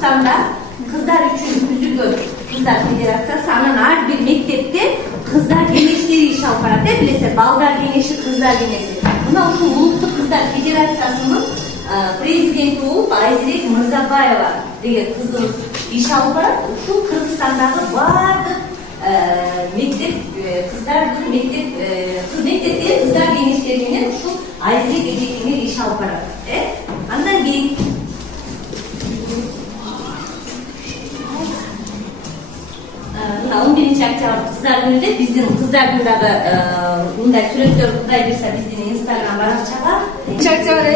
Kırgızstanda kızlar için üzülgön Kızlar Federasyası anın her bir mektepte kızlar gençleri iş alып barат. Bilese balдар gençi, kızlar gençi. Buna uşul Улуттук Kızlar Federasyasının prezidenti olup Айзирек Мырзабаева деген kızımız iş alып barат. Uşul Kırgızstandагы бардык mektep mektepte kızlar gençlerinden uşul Айзирек эжекеңер iş alып barат. Andan keyin мына 11 октябрь кыздар күнүндө биздин кыздар күндагы мындай сүрөттөр Кудай буйрса биздин Instagram баракчага 11 октябрь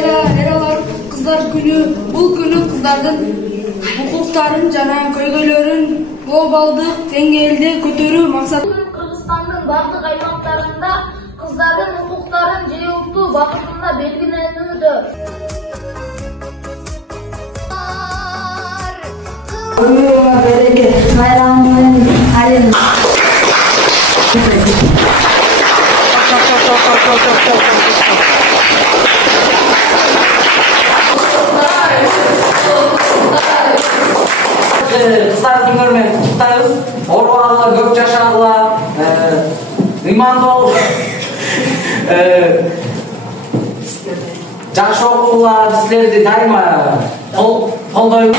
эралар кыздар күнү. Бул күнү кыздардын укуктарын жана көйгөйлөрүн глобалдык деңгээлде көтөрүү максаты. Кыргызстандын бардык аймактарында кыздардын укуктарын жыйылтуу багытында белгиленүүдө. Ömrüme bereket, bayramın hayırlı. Kızlar günlerine kutlarız. Orvalı, Gökçaşarlı, İmandol, Жақшы оқулар, сіздерді дайыма қолдаймыз.